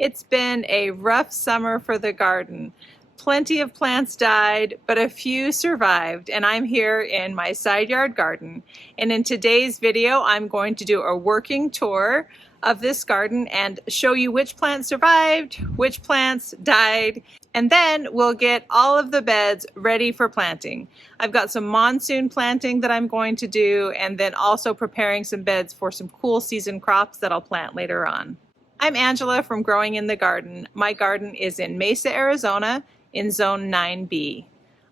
It's been a rough summer for the garden. Plenty of plants died, but a few survived, and I'm here in my side yard garden. And in today's video, I'm going to do a working tour of this garden and show you which plants survived, which plants died, and then we'll get all of the beds ready for planting. I've got some monsoon planting that I'm going to do, and then also preparing some beds for some cool season crops that I'll plant later on. I'm Angela from Growing in the Garden. My garden is in Mesa, Arizona, in Zone 9B.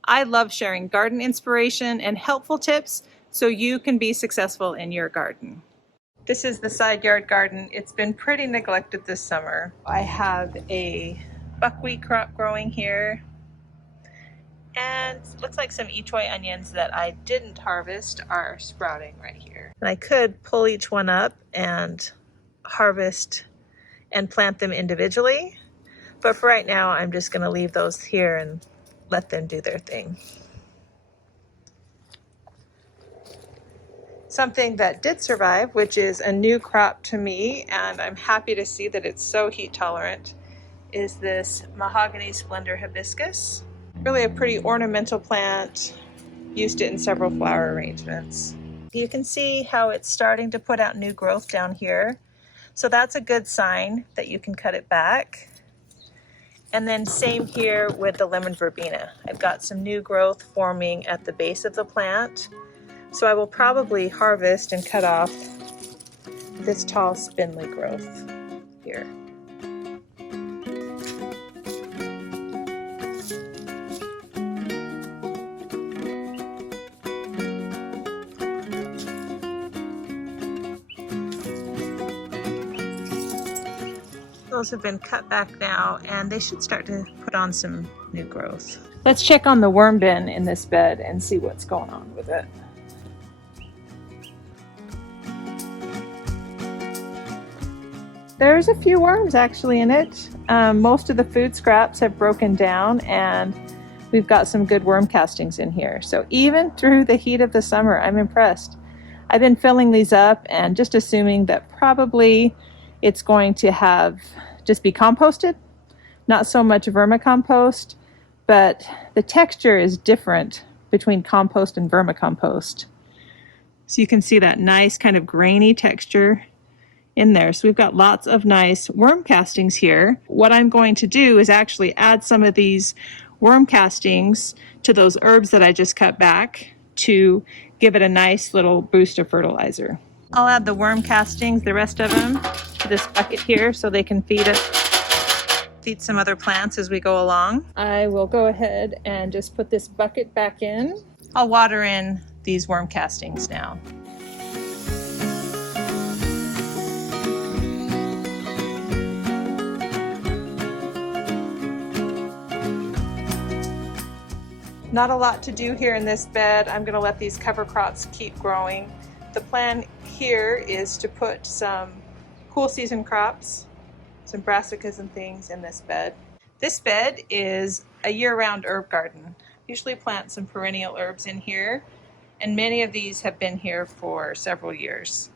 I love sharing garden inspiration and helpful tips so you can be successful in your garden. This is the side yard garden. It's been pretty neglected this summer. I have a buckwheat crop growing here, and looks like some Ichoy onions that I didn't harvest are sprouting right here. And I could pull each one up and harvest and plant them individually, but for right now I'm just going to leave those here and let them do their thing. Something that did survive, which is a new crop to me, and I'm happy to see that it's so heat tolerant, is this mahogany splendor hibiscus. Really a pretty ornamental plant. Used it in several flower arrangements. You can see how it's starting to put out new growth down here. So that's a good sign that you can cut it back. And then same here with the lemon verbena. I've got some new growth forming at the base of the plant. So I will probably harvest and cut off this tall spindly growth here. Those have been cut back now, and they should start to put on some new growth. Let's check on the worm bin in this bed and see what's going on with it. There's a few worms actually in it. Most of the food scraps have broken down, and we've got some good worm castings in here. So even through the heat of the summer, I'm impressed. I've been filling these up and just assuming that probably it's going to have just be composted, not so much vermicompost, but the texture is different between compost and vermicompost. So you can see that nice kind of grainy texture in there. So we've got lots of nice worm castings here. What I'm going to do is actually add some of these worm castings to those herbs that I just cut back to give it a nice little boost of fertilizer. I'll add the worm castings, the rest of them, to this bucket here so they can feed some other plants as we go along. I will go ahead and just put this bucket back in. I'll water in these worm castings now. Not a lot to do here in this bed. I'm going to let these cover crops keep growing. The plan here is to put some cool season crops, some brassicas and things in this bed. This bed is a year-round herb garden. Usually plant some perennial herbs in here, and many of these have been here for several years.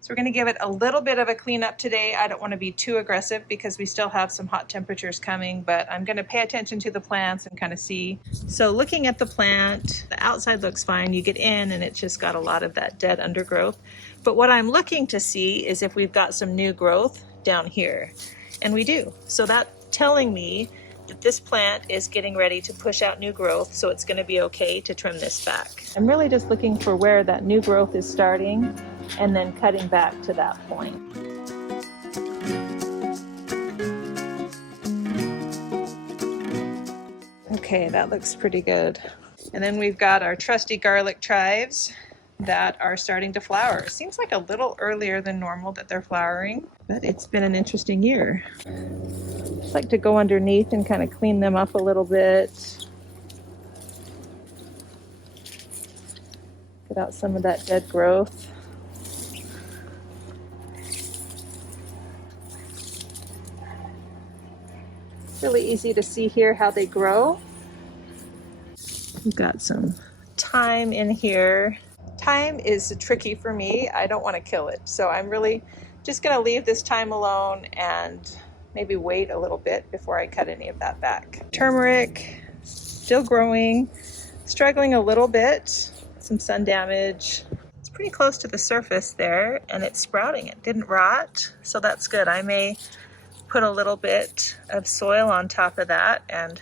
So we're going to give it a little bit of a cleanup today. I don't want to be too aggressive because we still have some hot temperatures coming, but I'm going to pay attention to the plants and kind of see. So looking at the plant, the outside looks fine. You get in and it's just got a lot of that dead undergrowth. But what I'm looking to see is if we've got some new growth down here. And we do. So that's telling me that this plant is getting ready to push out new growth, so it's going to be okay to trim this back. I'm really just looking for where that new growth is starting and then cutting back to that point. Okay, that looks pretty good. And then we've got our trusty garlic chives that are starting to flower. It seems like a little earlier than normal that they're flowering, but it's been an interesting year. Just like to go underneath and kind of clean them up a little bit. Get out some of that dead growth. Really easy to see here how they grow. We've got some thyme in here. Thyme is tricky for me. I don't want to kill it, so I'm really just going to leave this thyme alone and maybe wait a little bit before I cut any of that back. Turmeric, still growing, struggling a little bit, some sun damage. It's pretty close to the surface there and it's sprouting. It didn't rot, so that's good. I may put a little bit of soil on top of that and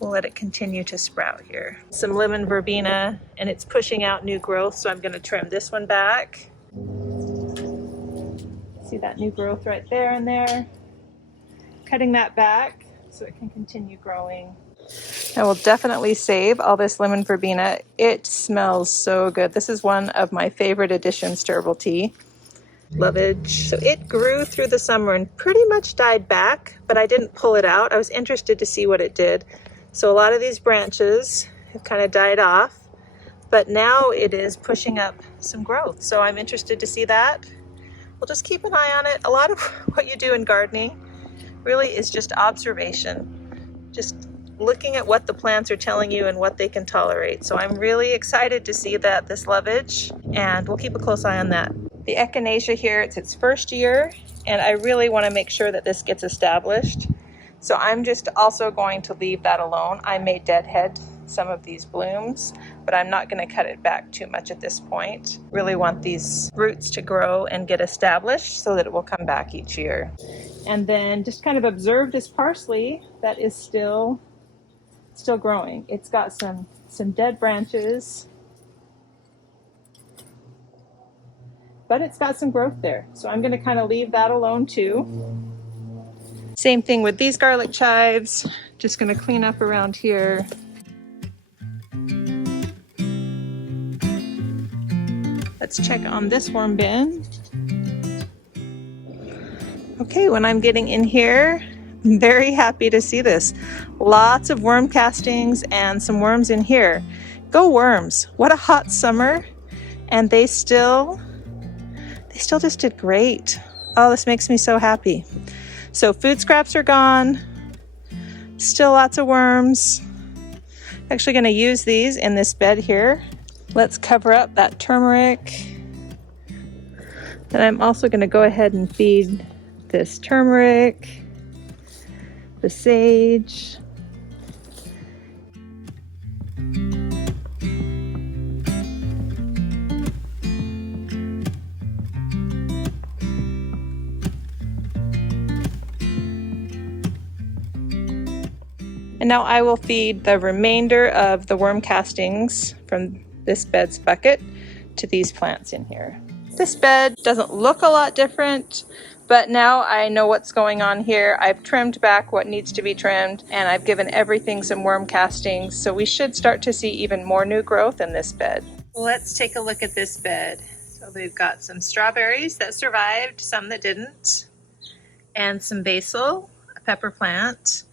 we'll let it continue to sprout here. Some lemon verbena, and it's pushing out new growth, so I'm going to trim this one back. See that new growth right there and there? Cutting that back so it can continue growing. I will definitely save all this lemon verbena. It smells so good. This is one of my favorite additions to herbal tea. Lovage. So it grew through the summer and pretty much died back, but I didn't pull it out. I was interested to see what it did. So a lot of these branches have kind of died off, but now it is pushing up some growth. So I'm interested to see that. We'll just keep an eye on it. A lot of what you do in gardening really is just observation, just looking at what the plants are telling you and what they can tolerate. So I'm really excited to see that this lovage, and we'll keep a close eye on that. The echinacea here, it's its first year, and I really want to make sure that this gets established. So I'm just also going to leave that alone. I may deadhead some of these blooms, but I'm not going to cut it back too much at this point. Really want these roots to grow and get established so that it will come back each year. And then just kind of observe this parsley that is still growing. It's got some dead branches, but it's got some growth there. So I'm going to kind of leave that alone too. Same thing with these garlic chives. Just going to clean up around here. Let's check on this worm bin. Okay, when I'm getting in here, I'm very happy to see this. Lots of worm castings and some worms in here. Go worms! What a hot summer, and they still just did great. Oh, this makes me so happy. So food scraps are gone, still lots of worms. Actually going to use these in this bed here. Let's cover up that turmeric. Then I'm also going to go ahead and feed this turmeric, the sage. And now I will feed the remainder of the worm castings from this bed's bucket to these plants in here. This bed doesn't look a lot different, but now I know what's going on here. I've trimmed back what needs to be trimmed, and I've given everything some worm castings, so we should start to see even more new growth in this bed. Let's take a look at this bed. So we've got some strawberries that survived, some that didn't, and some basil, a pepper plant,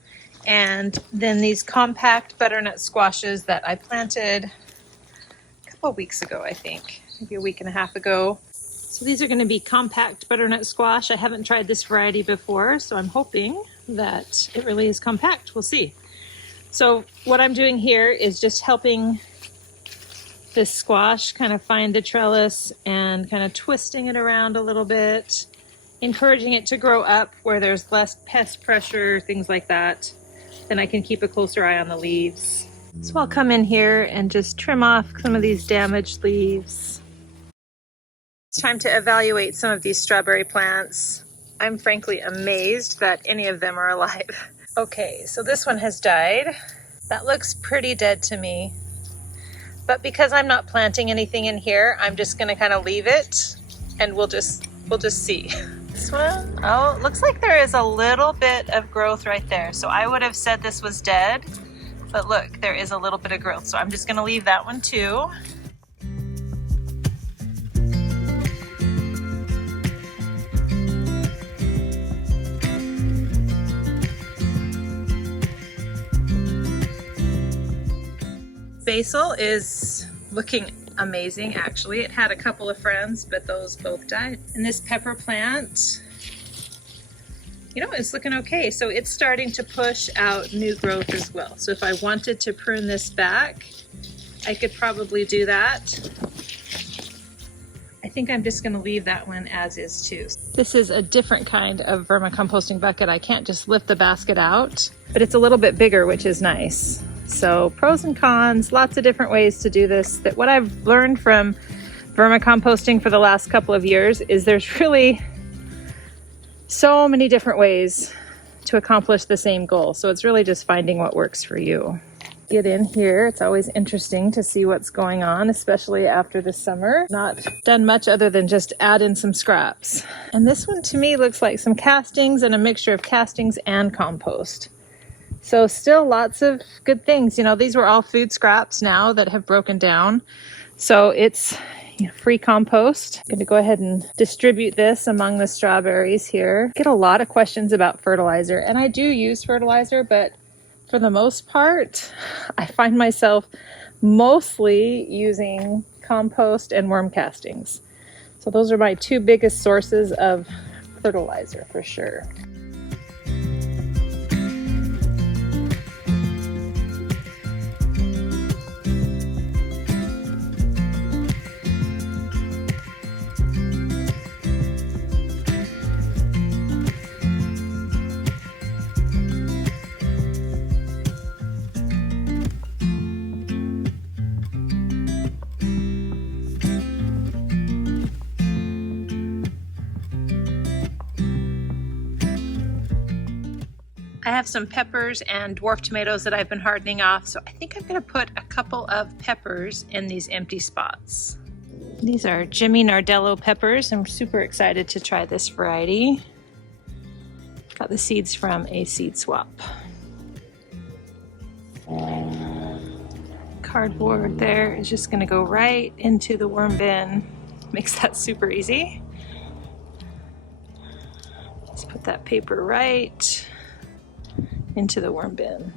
and then these compact butternut squashes that I planted a couple of weeks ago, I think, maybe a week and a half ago. So these are going to be compact butternut squash. I haven't tried this variety before, so I'm hoping that it really is compact. We'll see. So what I'm doing here is just helping this squash kind of find the trellis and kind of twisting it around a little bit, encouraging it to grow up where there's less pest pressure, things like that. Then I can keep a closer eye on the leaves. So I'll come in here and just trim off some of these damaged leaves. It's time to evaluate some of these strawberry plants. I'm frankly amazed that any of them are alive. Okay, so this one has died. That looks pretty dead to me. But because I'm not planting anything in here, I'm just gonna kind of leave it and we'll just see. This one, oh, it looks like there is a little bit of growth right there. So I would have said this was dead, but look, there is a little bit of growth. So I'm just gonna leave that one too. Basil is looking amazing, actually. It had a couple of friends, but those both died. And this pepper plant, you know, it's looking okay. So it's starting to push out new growth as well. So if I wanted to prune this back, I could probably do that. I think think I'm just gonna leave that one as is too. This is a different kind of vermicomposting bucket. I can't just lift the basket out, but it's a little bit bigger, which is nice. So pros and cons, lots of different ways to do this. That what I've learned from vermicomposting for the last couple of years is there's really so many different ways to accomplish the same goal. So it's really just finding what works for you. Get in here. It's always interesting to see what's going on, especially after the summer. Not done much other than just add in some scraps. And this one to me looks like some castings and a mixture of castings and compost. So still lots of good things. You know, these were all food scraps now that have broken down. So it's free compost. I'm going to go ahead and distribute this among the strawberries here. Get a lot of questions about fertilizer, and I do use fertilizer, but for the most part, I find myself mostly using compost and worm castings. So those are my two biggest sources of fertilizer for sure. I have some peppers and dwarf tomatoes that I've been hardening off, so I think I'm going to put a couple of peppers in these empty spots. These are Jimmy Nardello peppers. I'm super excited to try this variety. Got the seeds from a seed swap. Cardboard there is just going to go right into the worm bin. Makes that super easy. Let's put that paper right into the worm bin.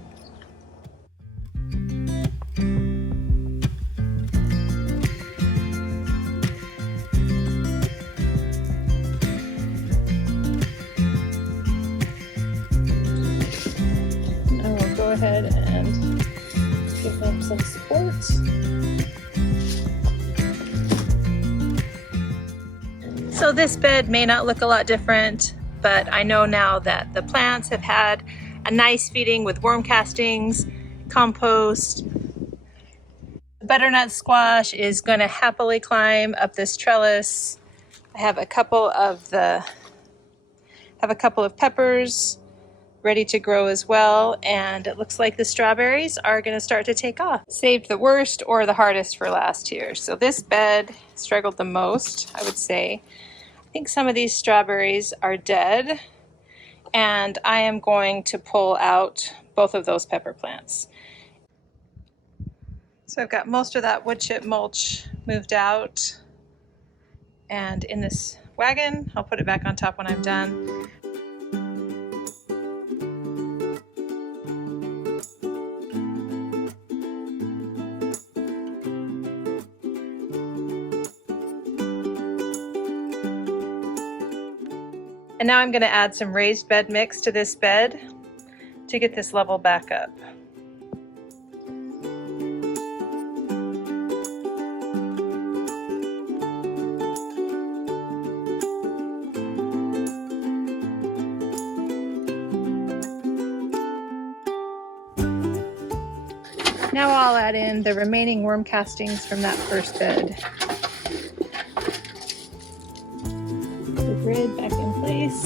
I will go ahead and give them some support. So this bed may not look a lot different, but I know now that the plants have had a nice feeding with worm castings, compost. The butternut squash is going to happily climb up this trellis. I have a couple of peppers ready to grow as well, and it looks like the strawberries are going to start to take off. Saved the worst or the hardest for last here. So this bed struggled the most, I would say. I think some of these strawberries are dead, and I am going to pull out both of those pepper plants. So I've got most of that wood chip mulch moved out, and in this wagon, I'll put it back on top when I'm done. And now I'm going to add some raised bed mix to this bed to get this level back up. Now I'll add in the remaining worm castings from that first bed. The grid back in place.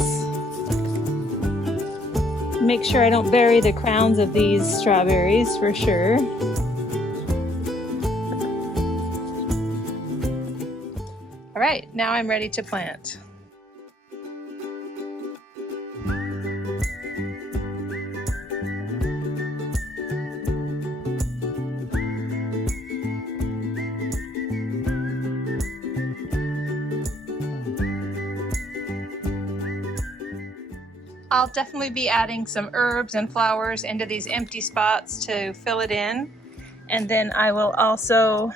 Make sure I don't bury the crowns of these strawberries for sure. All right, now I'm ready to plant. I'll definitely be adding some herbs and flowers into these empty spots to fill it in. And then I will also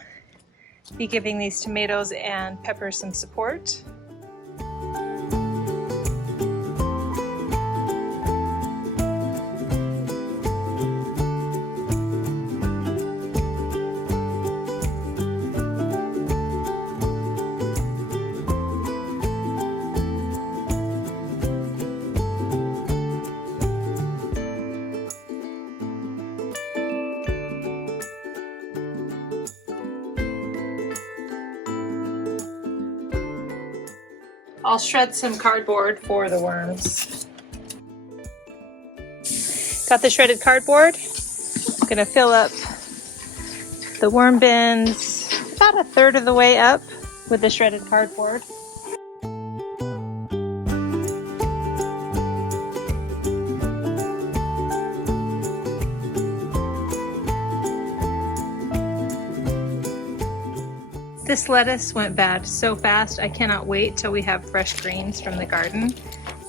be giving these tomatoes and peppers some support. I'll shred some cardboard for the worms. Got the shredded cardboard. I'm gonna fill up the worm bins about a third of the way up with the shredded cardboard. This lettuce went bad so fast, I cannot wait till we have fresh greens from the garden.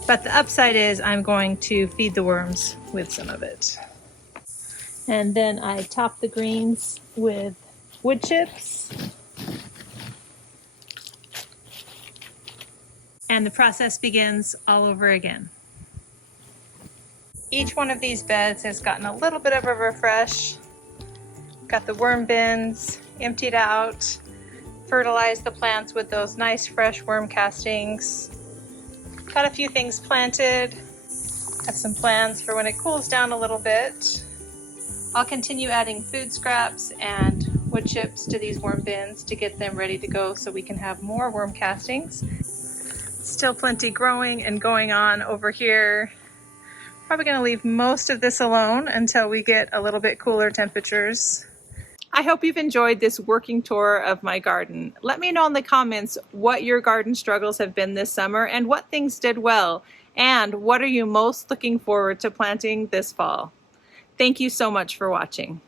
But the upside is I'm going to feed the worms with some of it. And then I top the greens with wood chips. And the process begins all over again. Each one of these beds has gotten a little bit of a refresh. Got the worm bins emptied out. Fertilize the plants with those nice fresh worm castings. Got a few things planted. Got some plans for when it cools down a little bit. I'll continue adding food scraps and wood chips to these worm bins to get them ready to go so we can have more worm castings. Still plenty growing and going on over here. Probably gonna leave most of this alone until we get a little bit cooler temperatures. I hope you've enjoyed this working tour of my garden. Let me know in the comments what your garden struggles have been this summer and what things did well, and what are you most looking forward to planting this fall. Thank you so much for watching.